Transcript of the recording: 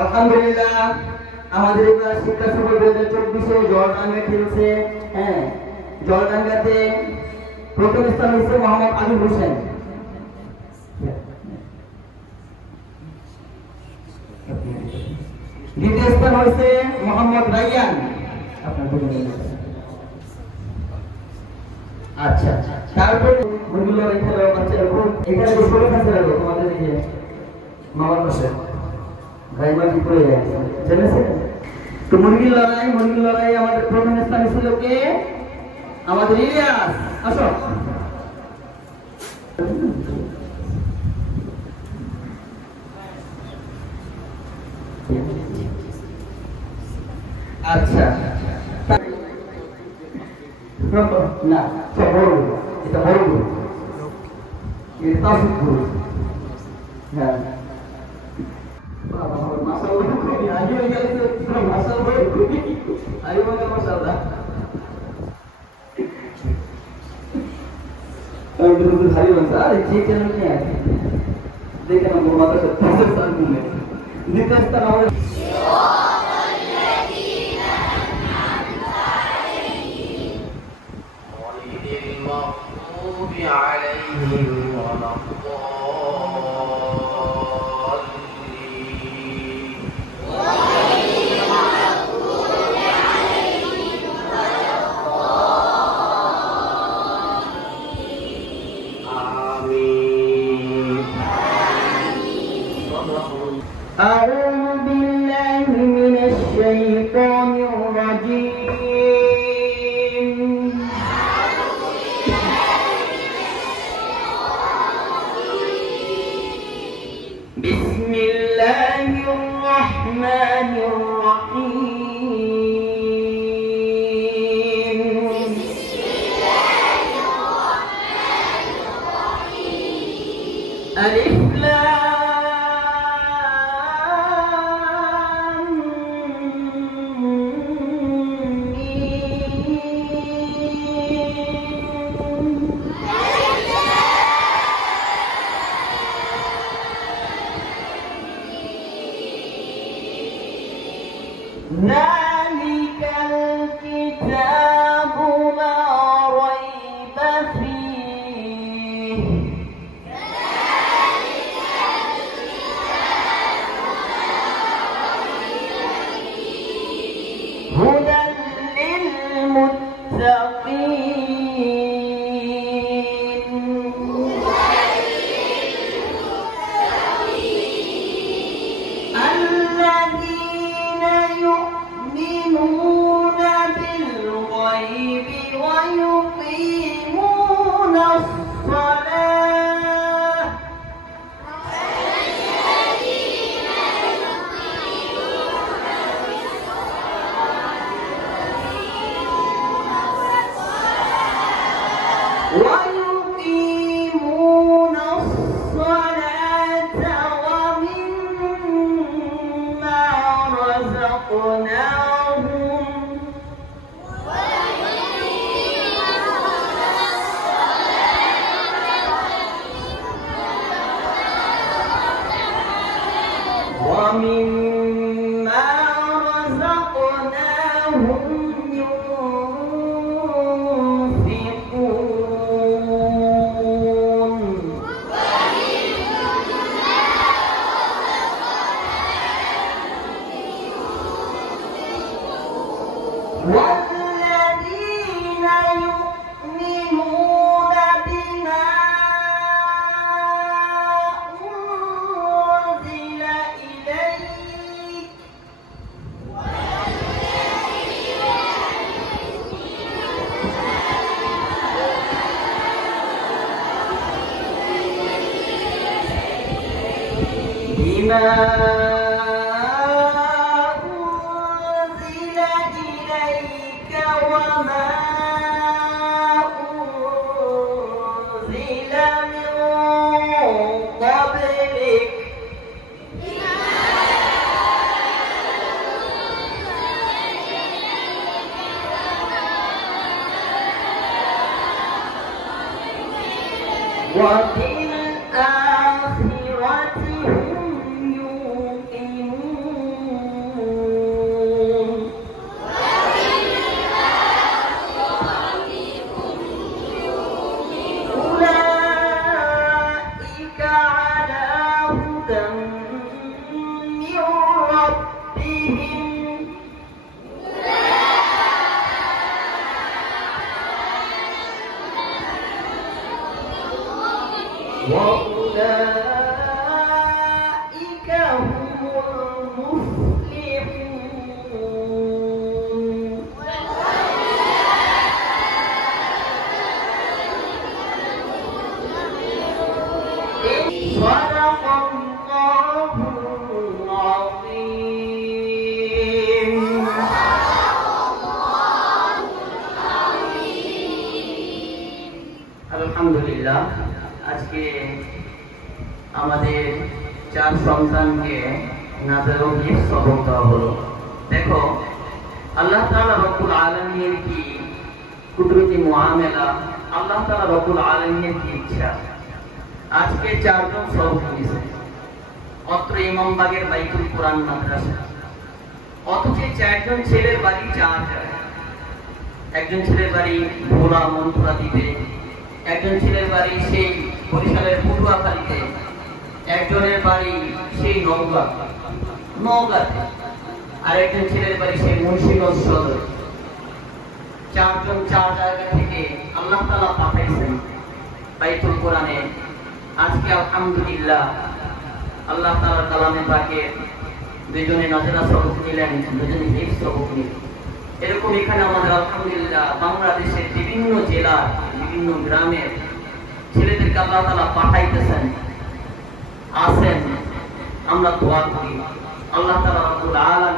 আলহামদুলিল্লাহ আমাদের এবার শিক্ষা সফর 2024 জলডাঙ্গা খেলছে। হ্যাঁ, জলডাঙ্গাতে প্রথম স্থান হয়েছে মোহাম্মদ আবির হোসেন। দ্বিতীয় স্থান হয়েছে মোহাম্মদ রাইয়ান। আচ্ছা, তারপরে এখানে তোমাদের এই যে মামার পাশে ভাইমা কি করে জেনেছে তো মুরগির লড়াই আমাদের প্রথম স্থানে ছিল কে? আমাদের ইলিয়াস। আসো আচ্ছা না এটা বড় এটা তাসুক হ্যাঁ أعوذ بالله من الشيطان الرجيم. بسم الله الرحمن الرحيم. ألف ذلك الكتاب لا ريب فيه هدى للمتقين الذين يؤمنون بالغيب ويقيمون الصلاة ومما رزقناهم والذين يؤمنون بما أنزل إليك وما أنزل من قبلك وبالآخرة هم يوقنون আলহামদুলিল্লাহ আজকে আমাদের 4 সন্তানকে নাজারুল হিফজ সবক দেওয়া হলো। দেখো আল্লাহ তাআলা রব্বুল আলামিনের কি কুদরতি মুআমেলা, আল্লাহ তাআলা রব্বুল আলামিনের কি ইচ্ছা। আজকে 4 জন সবক নিয়েছে অত্র ইমামবাগের বাইতুল কোরআন মাদ্রাসা। অথচ 4 জন ছেলের বাড়ি 4 জায়গায়। একজন ছেলের বাড়ি ভোলা মন্থুরা দ্বীপে, একজন ছেলের বাড়ি সেই বরিশালের পটুয়াখালীতে, একজনের বাড়ি সেই নওগাঁতে, আর একজন ছেলের বাড়ি সেই মুন্সিগঞ্জ সদর। 4 জন 4 জায়গা থেকে আল্লাহ তাআলা পাঠাইছেন বাইতুল কোরআনে। আজকে আলহামদুলিল্লাহ আল্লাহ তাআলার কালামে পাকে দুজনে নাজেলা সবক নিলেন, দুজনে হিফজ সবক নিলেন। এরকম এখানে আমাদের আলহামদুলিল্লাহ বাংলাদেশের বিভিন্ন জেলার বিভিন্ন গ্রামের ছেলেদেরকে আল্লাহ তাআলা পাঠাইতেছেন, আসেন আমরা দোয়া করি আল্লাহ তাআলা রব্বুল আলামিন